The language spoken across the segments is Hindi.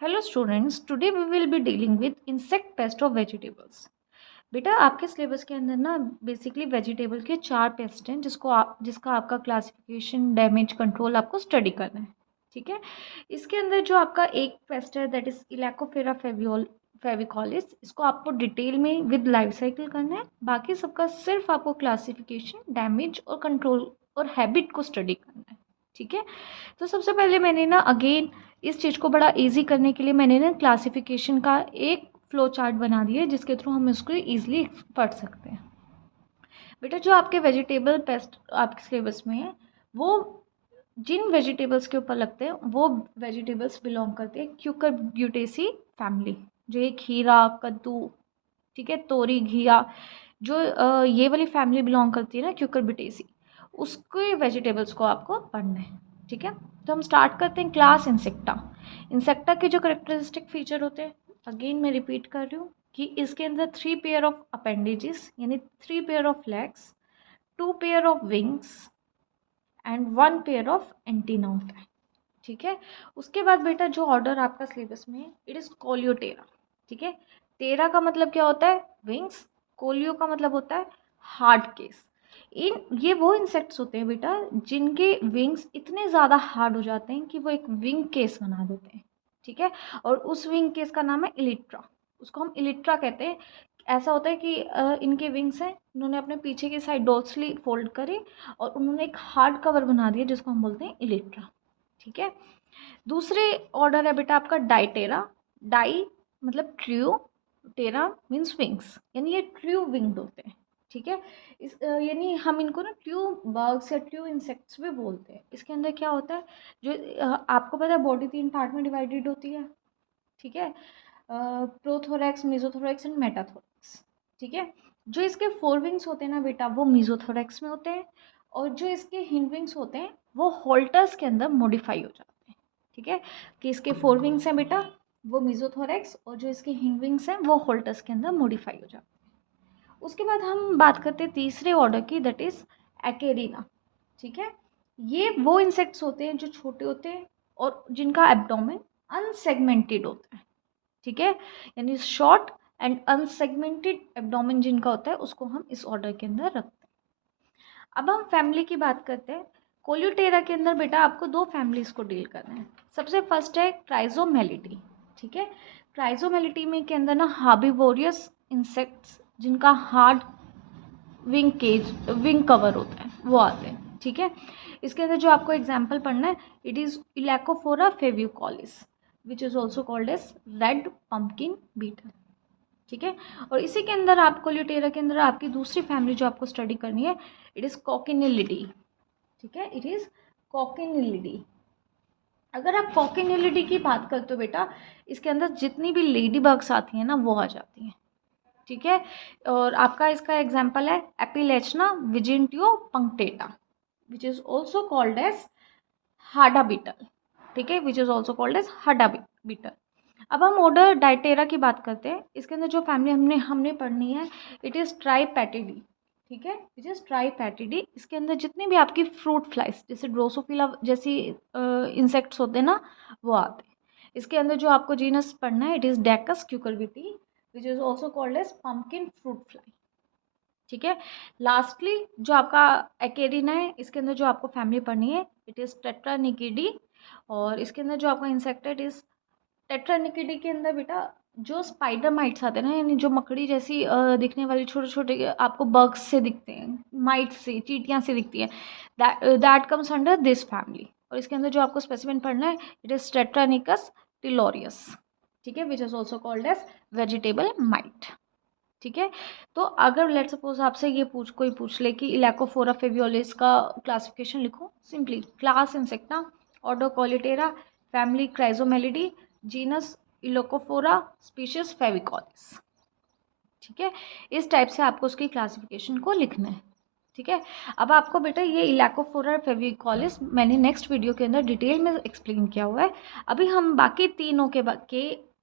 Hello students, today we will be dealing with insect pest of vegetables. बेटा आपके सिलेबस के अंदर ना बेसिकली वेजिटेबल के 4 पेस्ट हैं जिसका आपका क्लासिफिकेशन डैमेज कंट्रोल आपको स्टडी करना है। ठीक है, इसके अंदर जो आपका एक पेस्ट है दैट इज इलैकोफेरा फेविकोलिस, इसको आपको डिटेल में विद लाइफ साइकिल करना है। बाकी सबका सिर्फ आपको क्लासिफिकेशन, डैमेज और कंट्रोल और हैबिट को स्टडी करना है। ठीक है, तो सबसे पहले मैंने ना अगेन इस चीज़ को बड़ा इजी करने के लिए मैंने ना क्लासिफिकेशन का एक फ्लो चार्ट बना दिया है जिसके थ्रू हम इसको इजीली पढ़ सकते हैं। बेटा जो आपके वेजिटेबल पेस्ट आपके सिलेबस में है वो जिन वेजिटेबल्स के ऊपर लगते हैं वो वेजिटेबल्स बिलोंग करते हैं क्यूकर ब्यूटेसी फैमिली, जो एक खीरा, कद्दू, ठीक है, तोरी, घिया, जो ये वाली फैमिली बिलोंग करती है ना क्यूकर ब्यूटेसी, उसके वेजिटेबल्स को आपको पढ़ना है। ठीक है, तो हम स्टार्ट करते हैं क्लास इंसेक्टा। इंसेक्टा के जो करेक्टरिस्टिक फीचर होते हैं, अगेन मैं रिपीट कर रही हूँ कि इसके अंदर 3 पेयर ऑफ अपेंडेजेस यानी 3 pair of legs, 2 pair of wings and 1 pair of antenna होता है। ठीक है, उसके बाद बेटा जो ऑर्डर आपका सिलेबस में है इट इज कोलियोटेरा। ठीक है, टेरा का मतलब क्या होता है? विंग्स। कोलियो का मतलब होता है हार्ड केस। ये वो इंसेक्ट्स होते हैं बेटा जिनके विंग्स इतने ज़्यादा हार्ड हो जाते हैं कि वो एक विंग केस बना देते हैं। ठीक है, और उस विंग केस का नाम है इलिट्रा, उसको हम इलिट्रा कहते हैं। ऐसा होता है कि इनके विंग्स हैं, उन्होंने अपने पीछे की साइड डोर्सली फोल्ड करे और उन्होंने एक हार्ड कवर बना दिया जिसको हम बोलते हैं इलिट्रा। ठीक है, दूसरे ऑर्डर है बेटा आपका डाइटेरा। डाई मतलब ट्रू, टेरा मीन्स विंग्स, यानी ये ट्रू विंग्ड होते हैं। ठीक है, यानी हम इनको ना ट्रू बर्ड्स या ट्रू इंसेक्ट्स भी बोलते हैं। इसके अंदर क्या होता है, जो आपको पता है बॉडी 3 पार्ट में डिवाइडेड होती है। ठीक है, प्रोथोरैक्स, मेसोथोरैक्स एंड मेटाथोरैक्स। ठीक है, जो इसके 4 विंग्स होते हैं ना बेटा वो मेसोथोरैक्स में होते हैं, और जो इसके हिंड विंग्स होते हैं वो होल्टर्स के अंदर मॉडिफाई हो जाते हैं। ठीक है, कि इसके 4 विंग्स हैं बेटा वो मेसोथोरैक्स, और जो इसके हिंड विंग्स हैं वो होल्टर्स के अंदर मॉडिफाई हो जाते हैं। उसके बाद हम बात करते हैं तीसरे ऑर्डर की, दैट इज एक्रेरिना। ठीक है, ये वो इंसेक्ट्स होते हैं जो छोटे होते हैं और जिनका एब्डोमेन अनसेगमेंटेड होता है। ठीक है, यानी शॉर्ट एंड अनसेगमेंटेड एब्डोमेन जिनका होता है उसको हम इस ऑर्डर के अंदर रखते हैं। अब हम फैमिली की बात करते हैं। कोल्यूटेरा के अंदर बेटा आपको 2 फैमिलीज को डील करना है। सबसे फर्स्ट है ट्राइजोमेलिटी। ठीक है, ट्राइजोमेलिटी में के अंदर ना हार्बिवोरियस इंसेक्ट्स जिनका हार्ड विंग कवर होता है वो आते हैं। ठीक है, इसके अंदर जो आपको एग्जाम्पल पढ़ना है it is Aulacophora foveicollis which is also called as red pumpkin beetle. ठीक है, और इसी के अंदर आपको ल्यूटेरा के अंदर आपकी दूसरी फैमिली जो आपको स्टडी करनी है इट इज कॉकिनिलिडी। ठीक है, इट इज कॉकिनिलिडी। अगर आप कॉकिनिलिडी की बात करते हो बेटा इसके अंदर जितनी भी लेडी बग्स आती हैं ना वो आ जाती हैं। ठीक है, और आपका इसका एग्जाम्पल है Epilachna vigintioctopunctata which is also called as hadda beetle. ठीक है, which is also called as hadda beetle. अब हम ऑर्डर डाइटेरा की बात करते हैं। इसके अंदर जो फैमिली हमने पढ़नी है इट इज ट्राईपैटिडी। ठीक है, इट इज ट्राईपैटिडी। इसके अंदर जितने भी आपकी फ्रूट फ्लाइज जैसे ड्रोसोफिला जैसी इंसेक्ट्स होते हैं ना वो आते हैं। इसके अंदर जो आपको जीनस पढ़ना है it is Dacus cucurbitae which is also called as pumpkin fruit fly. ठीक है, लास्टली जो आपका एक्रेरिना है इसके अंदर जो आपको फैमिली पढ़नी है इट इज टेट्रानिकिडी, और इसके अंदर जो आपका इंसेक्ट है इट इज टेट्रानिकिडी। के अंदर बेटा जो स्पाइडर माइट्स आते हैं ना, यानी जो मकड़ी जैसी दिखने वाली छोटे छोटे आपको बग्स से दिखते हैं, माइट्स से, चींटियां से दिखती है, that comes under this family. और इसके अंदर जो आपको स्पेसिमेन पढ़ना है इट इज टेट्रानिकस टिलोरियस। ठीक है, which is also called as vegetable mite. ठीक है, तो अगर लेट सपोज आपसे ये कोई पूछ ले कि इलैकोफोरा फेवियोलिस का क्लासिफिकेशन लिखो, simply class Insecta, order Coleoptera, family Chrysomelidae, genus Aulacophora, species foveicollis. ठीक है, इस टाइप से आपको उसकी क्लासिफिकेशन को लिखना है। ठीक है, अब आपको बेटा ये इलैकोफोरा फेविकोलिस मैंने नेक्स्ट वीडियो के अंदर डिटेल में एक्सप्लेन किया हुआ है। अभी हम बाकी तीनों के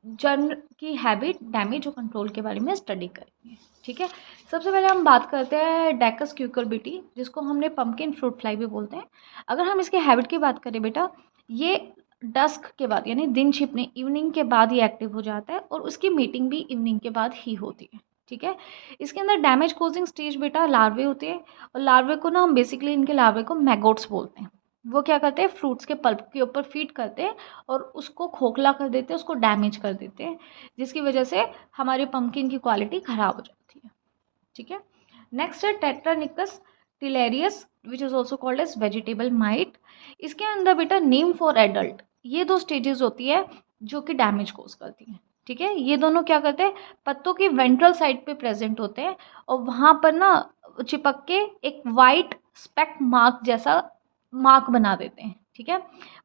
जर्म की हैबिट, डैमेज और कंट्रोल के बारे में स्टडी करेंगे। ठीक है, सबसे पहले हम बात करते हैं डेकस क्यूकरबिटी जिसको हमने पम्पकिन फ्रूट फ्लाई भी बोलते हैं। अगर हम इसके हैबिट की बात करें बेटा ये डस्क के बाद यानी दिन छिपने इवनिंग के बाद ये एक्टिव हो जाता है और उसकी मीटिंग भी इवनिंग के बाद ही होती है। ठीक है, इसके अंदर डैमेज कोजिंग स्टेज बेटा लार्वे होते हैं और लार्वे को ना हम बेसिकली इनके लार्वे को मैगोट्स बोलते हैं। वो क्या करते हैं, फ्रूट्स के पल्प के ऊपर फीड करते हैं और उसको खोखला कर देते हैं, उसको डैमेज कर देते हैं, जिसकी वजह से हमारे पम्पकिन की क्वालिटी खराब हो जाती है। ठीक है, नेक्स्ट है Tetranychus telarius which is also called as vegetable mite. इसके अंदर बेटा नेम फॉर एडल्ट ये दो स्टेजेस होती है जो कि डैमेज कोज करती हैं। ठीक है, ये दोनों क्या करते हैं, पत्तों की वेंट्रल साइड पे प्रेजेंट होते हैं और वहां पर ना चिपक के एक वाइट स्पेक मार्क जैसा मार्क बना देते हैं। ठीक है,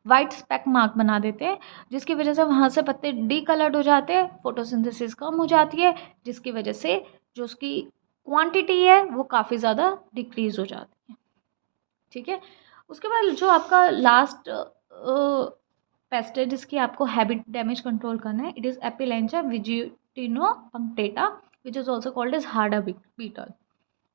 वाइट स्पेक मार्क बना देते हैं, जिसकी वजह से वहां से पत्ते डी कलर्ड हो जाते हैं, फोटोसिंथेसिस कम हो जाती है, जिसकी वजह से जो उसकी क्वांटिटी है वो काफ़ी ज़्यादा डिक्रीज हो जाती है। ठीक है, उसके बाद जो आपका लास्ट पेस्ट है जिसकी आपको हैबिट डैमेज कंट्रोल करना है, it is Epilachna vigintioctopunctata which is also called as hadda beetle.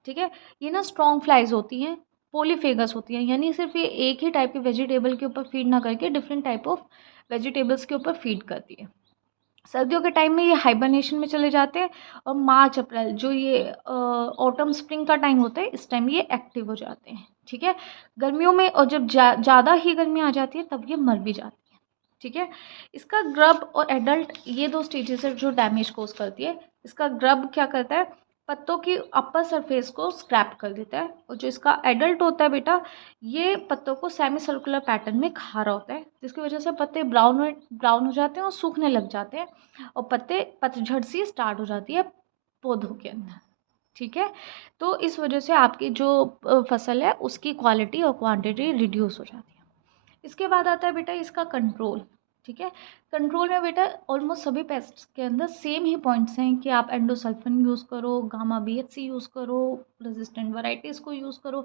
ठीक है, ये ना स्ट्रॉन्ग फ्लाइज होती हैं, पोलीफेगस होती हैं, यानी सिर्फ ये एक ही टाइप की वेजिटेबल के ऊपर फीड ना करके डिफरेंट टाइप ऑफ वेजिटेबल्स के ऊपर फीड करती है। सर्दियों के टाइम में ये हाइबरनेशन में चले जाते हैं और मार्च अप्रैल जो ये ऑटम स्प्रिंग का टाइम होता है इस टाइम ये एक्टिव हो जाते हैं। ठीक है, गर्मियों में और जब ज़्यादा ही गर्मी आ जाती है तब ये मर भी जाती है। ठीक है, इसका ग्रब और एडल्ट ये दो स्टेजेस है जो डैमेज कोज करती है। इसका ग्रब क्या करता है, पत्तों की अपर सरफेस को स्क्रैप कर देता है और जो इसका एडल्ट होता है बेटा ये पत्तों को सेमी सर्कुलर पैटर्न में खा रहा होता है, जिसकी वजह से पत्ते ब्राउन हो जाते हैं और सूखने लग जाते हैं और पत्ते पतझड़ सी स्टार्ट हो जाती है पौधों के अंदर। ठीक है, तो इस वजह से आपकी जो फसल है उसकी क्वालिटी और क्वांटिटी रिड्यूस हो जाती है। इसके बाद आता है बेटा इसका कंट्रोल। ठीक है, कंट्रोल में बेटा ऑलमोस्ट सभी पेस्ट्स के अंदर सेम ही पॉइंट्स हैं कि आप एंडोसल्फन यूज़ करो, गामा बीएचसी यूज़ करो, रेजिस्टेंट वैरायटीज़ को यूज़ करो,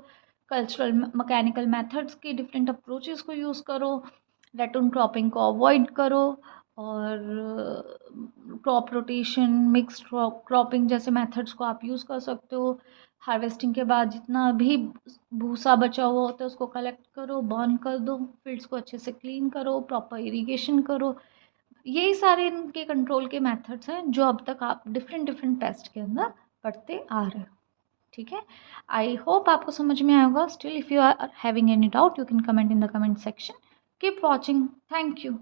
कल्चरल मैकेनिकल मेथड्स की डिफरेंट अप्रोचेस को यूज़ करो, रेटून क्रॉपिंग को अवॉइड करो और क्रॉप रोटेशन मिक्स क्रॉपिंग जैसे मेथड्स को आप यूज़ कर सकते हो। हार्वेस्टिंग के बाद जितना भी भूसा बचा हुआ होता है उसको कलेक्ट करो, बर्न कर दो, फील्ड्स को अच्छे से क्लीन करो, प्रॉपर इरिगेशन करो। यही सारे इनके कंट्रोल के मेथड्स हैं जो अब तक आप डिफरेंट डिफरेंट पेस्ट के अंदर पढ़ते आ रहे हो। ठीक है, आई होप आपको समझ में आया होगा। Still if you are having any doubt you can comment in the comment section. Keep watching, thank you.